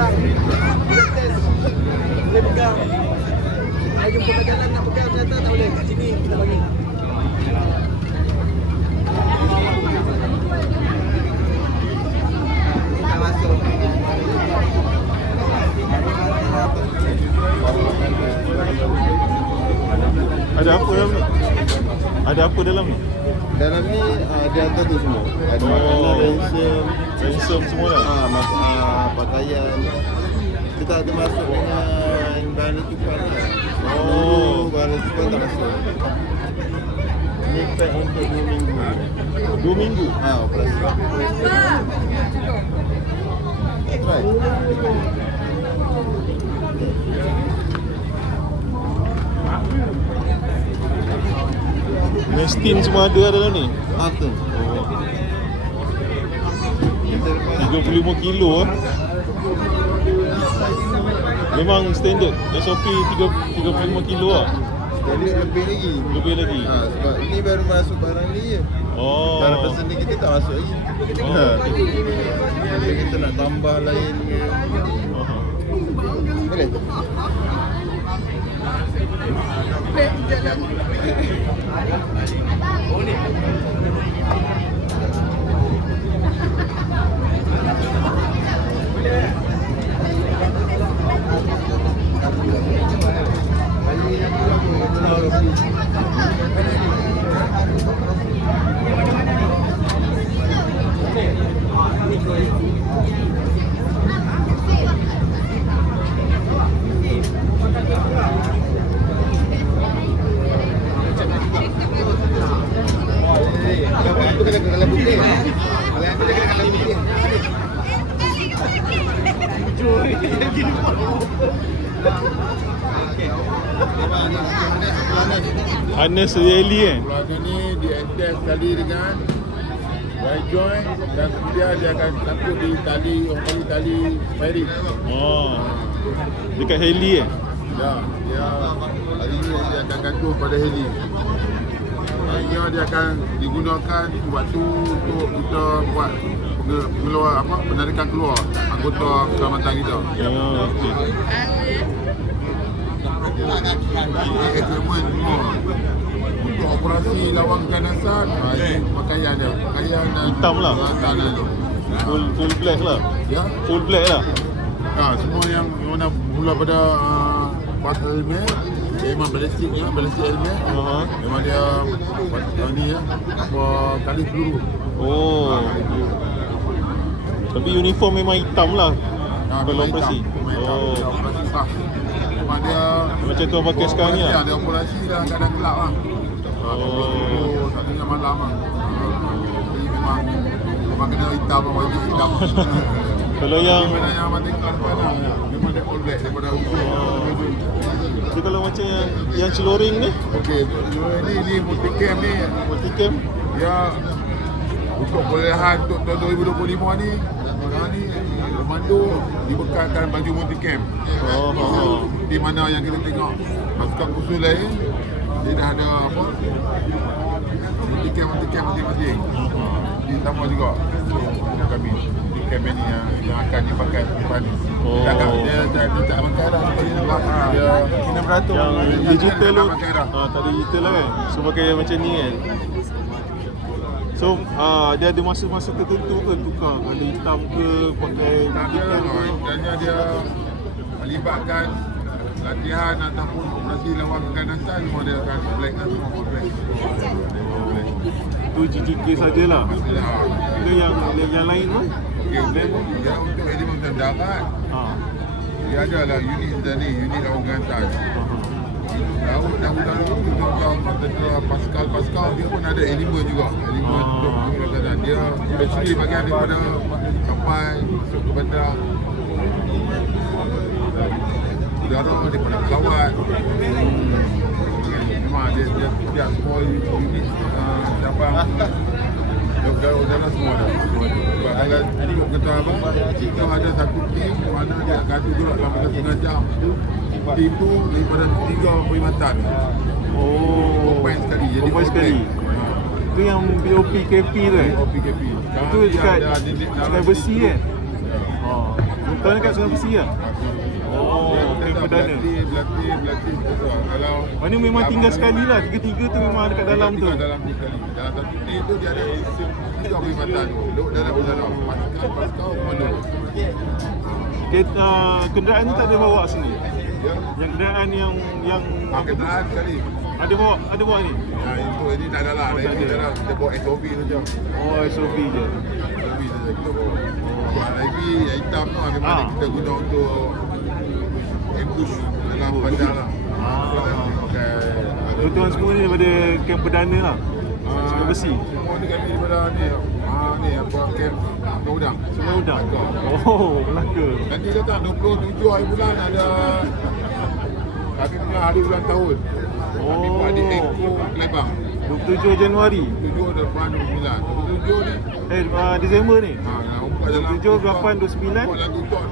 barang. Kita test. Boleh pegang. Saya jumpa kat jalan nak pegang, ternyata tak boleh. Kat sini kita bagi. Kita masuk. Ada apa dalam ni? Ada apa dalam ni? Dalam ni dia hantar tu semua. Ada makanan, ransom semua lah. Pakaian. Kita ada masuk dengan bahan letupan lah. Bahan letupan tak masuk. Ni pack untuk 2 minggu. 2 minggu? Operasi. Try. Nestin semua ada dalam ni? Betul. 35 kilo ah. Memang standard SOP 35 kilo lah. Standard lebih lagi. Lebih lagi. Sebab ini baru masuk barang ni je. Barang pesan ni kita tak masuk lagi. Kalau kita nak tambah lain ke. Boleh? Harness rally Keluarga ni di-attach tali dengan wire joint dan kemudian dia akan sangkut di tali, tali firing. Dekat heli Ya, dia hari ni dia akan gantung pada heli. Akhirnya dia akan digunakan waktu untuk kita buat penarikan keluar anggota keselamatan kita. Okey. Equipment semua untuk operasi lawan keganasan, ini pakaian dia, pakaian dan hitam lah. Tangan tu. Full black lah. Ya. Full black lah. Semua yang mana mula pada pas helmet, memang ballistic helmet. Memang dia ni ya, apa kali peluru. Tapi uniform memang hitam lah. Kalau operasi. Operasi sah. Memang dia macam tu pakai sekarang ni lah. Ada operasi dah kadang gelap lah. Satunya malam lah. Jadi memang kena hitam lah, wajib hitam. Kalau yang mati depan lah, memang dia all black daripada Jadi kalau macam yang celoring ni? Okey, celoring ni multicam ni. Multicam? Ya, untuk perolehan untuk tahun 2025 ni, komando dibekalkan baju multicam. Di mana yang kita tengok pasukan khusus lain, dia dah ada apa? Multicam masing-masing. Ditambah juga kami multicam ni yang akan dipakai depan ni. Dia tak mengkarang seperti ni lah. Dia 600 yang digital tu. Tak digital lah kan. So pakai macam ni kan. So dia ada masa-masa tertentu ke tukar? Ada hitam ke, pakai hitam ke? Kerana dia melibatkan latihan ataupun operasi lawan keganasan, semua dia akan black lah, semua black. Itu GGK sajalah. Itu yang lain tu? Dia untuk elemen darat. Dia adalah unit tadi, unit lawan keganasan. Dahulu kita Pascal dia pun ada elemen juga. Elemen untuk keganasan. Dia especially bagian daripada kapal, masuk ke bandar. Udara daripada pesawat. Memang dia small unit cabang udara semua dah. Sebab kalau ikut kata abang, kita ada satu tim mana dia akan duduk dalam masa setengah jam. Tim tu daripada 3 perkhidmatan. Combine sekali. Jadi sekali. Itu yang BOPKP tu kan? BOPKP. Itu dekat besi kan? Tahun dekat Sungai Besi lah? Oh, camp perdana. Berlatih. Kalau Mana memang tinggal sekali lah, tiga-tiga tu memang dekat dalam tu. Dalam tu sekali. Dalam satu tim tu dia ada tiga perkhidmatan. Duduk dalam Paskau Komodo. Kenderaan ni tak ada bawa sini? Ya. Yang kenderaan yang Kenderaan sekali. ada bawa ni? Itu ini tak ada lah. Oh, tak Ini ada. dalam kita bawa SOP saja. Oh, SOP je. SOP saja kita bawa. RIB yang hitam tu memang kita guna untuk ambush dalam bandar lah. Tuan-tuan semua ni daripada camp perdana lah. Sungai Besi. Semua ni kami daripada ni apa camp Sungai Udang. Sungai Udang. Oh, Melaka. Nanti datang 27 hari bulan ada kami punya hari ulang tahun. Kami buat di Expo Kelebang. 27 Januari. 7 depan 29. 27 ni. Desember ni. Buka dalam 27, 8, 29. Buat lagu tok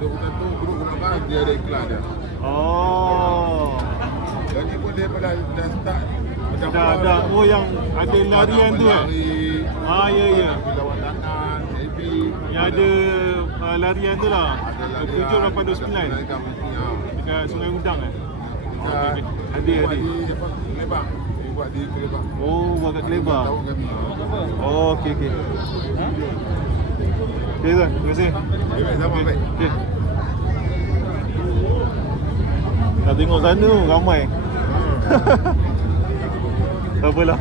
21 grup gunakan dia ada iklan dia. Oh. Dan ni pun daripada dah start macam Dah. Oh, yang ada larian tu kan? Ya. Lawan tangan, AB. Yang ada larian tu lah. 27, 8, 29. Dekat Sungai Udang kan? Ada. Kelebang. Buat di Kelebang. Oh, buat kat Kelebang. Tahun kami. Oh, okey. Okey tuan, terima kasih. Sama baik. Okey. Dah tengok sana ramai. Tak apalah.